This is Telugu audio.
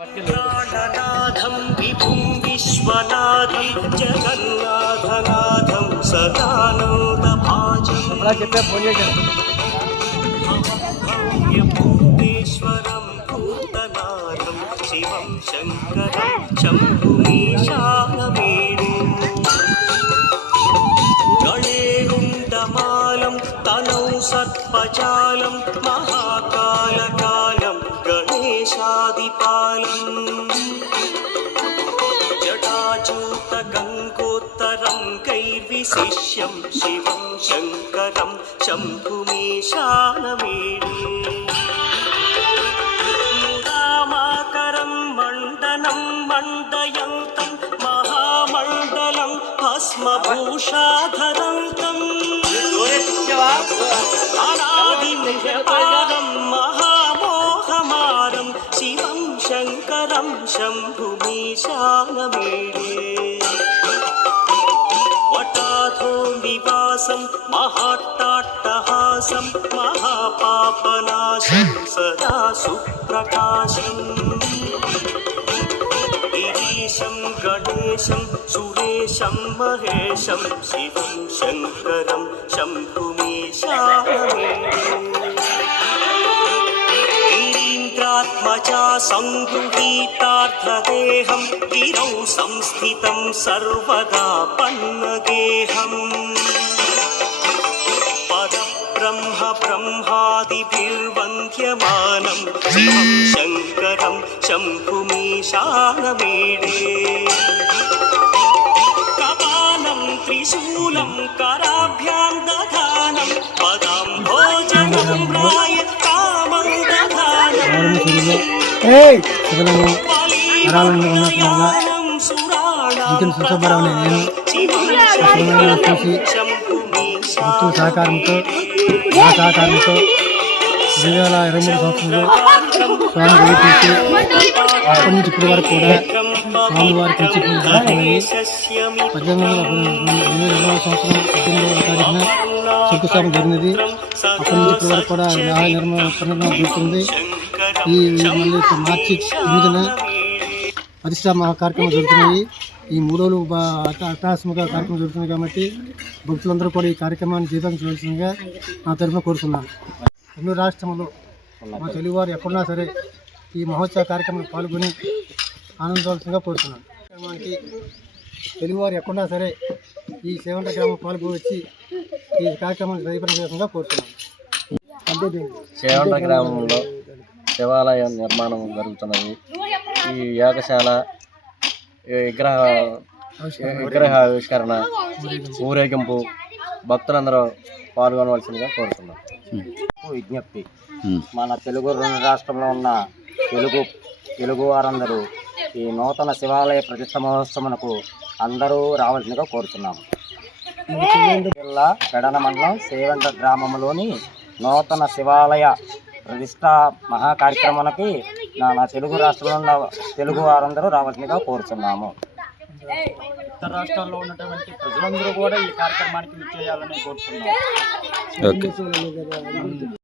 ప్రాణనాథం విభుం విశ్వనాథి జగన్నాథనాథం సదానంద భాజం భూతేశ్వరం భూతనాథం శివం శంకరం శంభుమీశానవేణు. గణేరుండమాలం తనౌ సర్పజాలం మహా పాతిపాలం జటాచూత గంగోత్తరం కైర్విశిష్యం శివం శంకరం శంభుమీశానమేడే ముదామాకరం మండనం మండయంతం మహామండలం భస్మభూషాధరంతం ఆరాధ शम्भुमीशानमेणे वटाधो निवासं महाट्टाट्टहासं महापापनाशं सदा सुप्रकाशम् गिरीशं गणेशं सुरेशं महेशं शिवं शङ्करं गिरीन्द्रात्मजा सङ्गृहीतार्थदेहं गिरौ संस्थितं सर्वदा पन्नगेहम् पदब्रह्म ब्रह्मादिभिर्वन्द्यमानं शिवं शङ्करं शम्भुमीशानमेणे कपालं त्रिशूलं कराभ्यां दधानं पदं भोजनं राय कामं శబరము సురులు శిబలము నరాలను ఉన్నట్లుగా ఇంటిని సుసభరమైన నేను చూసి భక్తుల సహకారంతో నా సహకారంతో రెండు వేల ఇరవై మూడు సంవత్సరంలో స్వామి గుడి తీసి అప్పటి నుంచి ఇప్పటి వరకు కూడా స్వామివారి ప్రిన్సిపల్ జరుగుతున్నాయి పద్దెనిమిది వందల ఇరవై సంవత్సరం పద్దెనిమిది వందల తారీఖున శంకుస్థాపన జరిగినది. అప్పటి నుంచి ఇప్పటి వరకు కూడా నిర్మాణం జరుగుతుంది. ఈ మళ్ళీ మార్చి ఎనిమిదిన పరిశ్రమ కార్యక్రమం జరుగుతున్నాయి ఈ మూడు రోజులు కార్యక్రమం జరుగుతున్నాయి కాబట్టి భక్తులందరూ కూడా ఈ కార్యక్రమాన్ని జీవితం చేయాల్సిందిగా నా తరఫున కోరుతున్నాను. రెండు రాష్ట్రంలో మా తెలుగువారు ఎక్కడున్నా సరే ఈ మహోత్సవ కార్యక్రమంలో పాల్గొని ఆనందించవలసిందిగా కోరుతున్నాను. కార్యక్రమానికి తెలుగువారు ఎక్కడున్నా సరే ఈ సేవంత గ్రామం పాల్గొని వచ్చి ఈ కార్యక్రమాన్ని జయప్రదంగా కోరుతున్నాను. అంతే గ్రామంలో శివాలయ నిర్మాణం జరుగుతున్నది. ఈ యాగశాల విగ్రహ విగ్రహ ఆవిష్కరణ ఊరేగింపు భక్తులందరూ పాల్గొనవలసిందిగా కోరుతున్నాం. విజ్ఞప్తి. మన తెలుగు రాష్ట్రంలో ఉన్న తెలుగు తెలుగు వారందరూ ఈ నూతన శివాలయ ప్రతిష్ట మహోత్సవమునకు అందరూ రావాల్సిందిగా కోరుతున్నాము జిల్లా పెడన మండలం సేవంట గ్రామంలోని నూతన శివాలయ ప్రతిష్ట మహా కార్యక్రమానికి నా నా తెలుగు రాష్ట్రంలో ఉన్న తెలుగు వారందరూ రావాల్సిందిగా కోరుతున్నాము ఇతర రాష్ట్రాల్లో ఉన్నటువంటి ప్రజలందరూ కూడా ఈ కార్యక్రమానికి విచ్చేయాలని కోరుతున్నాం ఓకే.